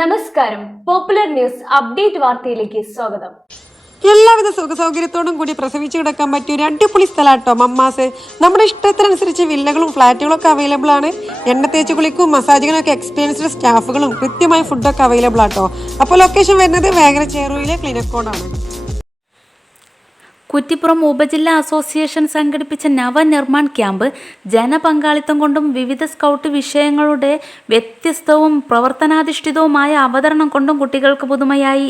നമസ്കാരം. Popular news update വാർത്തയിലേക്ക് സ്വാഗതം. എല്ലാവിധ സുഖ സൗകര്യത്തോടും കൂടി പ്രസവിച്ചു കിടക്കാൻ പറ്റിയ ഒരു അടിപൊളി സ്ഥലമാട്ടോ മമ്മാസ്. നമ്മുടെ ഇഷ്ടത്തിനനുസരിച്ച് വില്ലകളും ഫ്ലാറ്റുകളും ഒക്കെ അവൈലബിൾ ആണ്. എണ്ണ തേച്ച് കുളിക്കും മസാജിങ്ങിനൊക്കെ എക്സ്പീരിയൻസ്ഡ് സ്റ്റാഫുകളും കൃത്യമായ ഫുഡൊക്കെ അവൈലബിൾ ആട്ടോ. അപ്പോൾ ലൊക്കേഷൻ വരുന്നത് വേങ്ങര ചേറൂരിലെ ക്ലിനിക്കോടാണ്. കുറ്റിപ്പുറം ഉപജില്ലാ അസോസിയേഷൻ സംഘടിപ്പിച്ച നവനിർമ്മാൺ ക്യാമ്പ് ജനപങ്കാളിത്തം കൊണ്ടും വിവിധ സ്കൗട്ട് വിഷയങ്ങളുടെ വ്യത്യസ്തവും പ്രവർത്തനാധിഷ്ഠിതവുമായ അവതരണം കൊണ്ടും കുട്ടികൾക്ക് പുതുമയായി.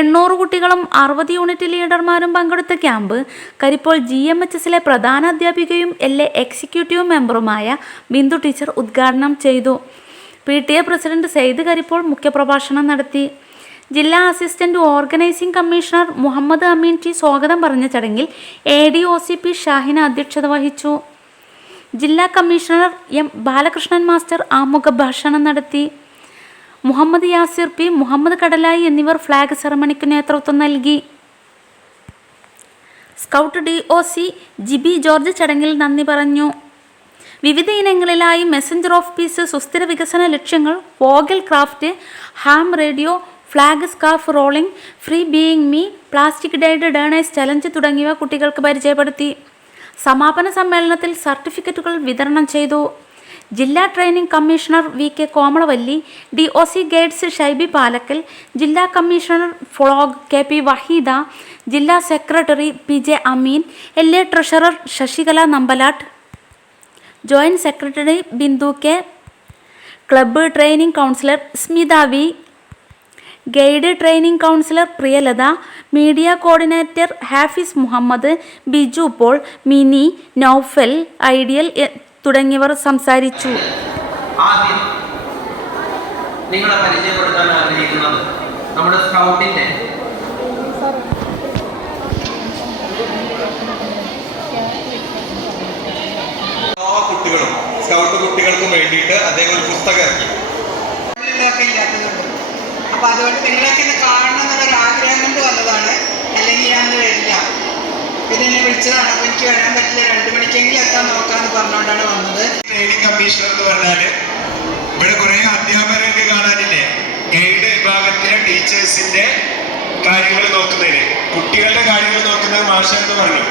800 കുട്ടികളും 60 യൂണിറ്റ് ലീഡർമാരും പങ്കെടുത്ത ക്യാമ്പ് കരിപ്പോൾ GMHSലെ പ്രധാന അധ്യാപികയും LA എക്സിക്യൂട്ടീവ് മെമ്പറുമായ ബിന്ദു ടീച്ചർ ഉദ്ഘാടനം ചെയ്തു. PTA പ്രസിഡന്റ് സെയ്ദ് കരിപ്പോൾ മുഖ്യപ്രഭാഷണം നടത്തി. ജില്ലാ അസിസ്റ്റന്റ് ഓർഗനൈസിംഗ് കമ്മീഷണർ മുഹമ്മദ് അമീൻ ടി സ്വാഗതം പറഞ്ഞ ചടങ്ങിൽ ADOCP ഷാഹിന അധ്യക്ഷത വഹിച്ചു. ജില്ലാ കമ്മീഷണർ M ബാലകൃഷ്ണൻ മാസ്റ്റർ ആമുഖ ഭാഷണം നടത്തി. മുഹമ്മദ് യാസിർ P, മുഹമ്മദ് കടലായി എന്നിവർ ഫ്ലാഗ് സെറമണിക്ക് നേതൃത്വം നൽകി. സ്കൗട്ട് DOC ജിബി ജോർജ് ചടങ്ങിൽ നന്ദി പറഞ്ഞു. വിവിധ ഇനങ്ങളിലായി മെസ്സഞ്ചർ ഓഫ് പീസ്, സുസ്ഥിര വികസന ലക്ഷ്യങ്ങൾ, വോഗൽ craft, ham radio, flag scarf rolling, free being me, plastic ഡൈഡ് ഡേണേഴ്സ് ചലഞ്ച് തുടങ്ങിയവ കുട്ടികൾക്ക് പരിചയപ്പെടുത്തി. സമാപന സമ്മേളനത്തിൽ സർട്ടിഫിക്കറ്റുകൾ വിതരണം ചെയ്തു. ജില്ലാ training commissioner VK Komalavalli, DOC guides Shaibi Palakkal, ജില്ലാ കമ്മീഷണർ ഫ്ലോഗ് KP വഹീദ, ജില്ലാ secretary PJ Ameen, LA treasurer Sasikala Nambalatt, joint secretary Bindu K, club training councillor Smitha V, guide training councillor Priyalatha, media coordinator Hafiz Muhammad, Biju Paul, Mini, Naufal, ideal തുടങ്ങിയവർ സംസാരിച്ചു. ആദ്യം നിങ്ങളെ പരിചയപ്പെടുത്താൻ ആഗ്രഹിക്കുന്നത് നമ്മുടെ സ്കൗട്ടിന്റെ കുട്ടികളും സ്കൗട്ട് കുട്ടികൾക്കും വേണ്ടിയിട്ട് അദ്ദേഹം ഒരു പുസ്തകം ഇറക്കി. അപ്പോൾ അതുകൊണ്ട് നിങ്ങളൊക്കെ ഇന്ന് കാണണം എന്നുള്ളൊരു ആഗ്രഹം കൊണ്ട് വന്നതാണ്. അല്ലെങ്കിൽ ഞാൻ അന്ന് വരില്ല. പിന്നെ എന്നെ വിളിച്ചതാണ്. അപ്പോൾ എനിക്ക് വരാൻ പറ്റില്ല, 2 മണിക്കെങ്കിലും എത്താൻ നോക്കാമെന്ന് പറഞ്ഞുകൊണ്ടാണ് വന്നത്. ട്രെയിനിങ് കമ്മീഷണർ എന്ന് പറഞ്ഞാൽ ഇവിടെ കുറേ അധ്യാപകരൊക്കെ കാണാനില്ലേ, ഗൈഡ് വിഭാഗത്തിലെ ടീച്ചേഴ്സിന്റെ കാര്യങ്ങൾ നോക്കുന്നതിന്, കുട്ടികളുടെ കാര്യങ്ങൾ നോക്കുന്നത് മാഷ് എന്ന് പറഞ്ഞു.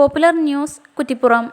Popular news Kuttippuram.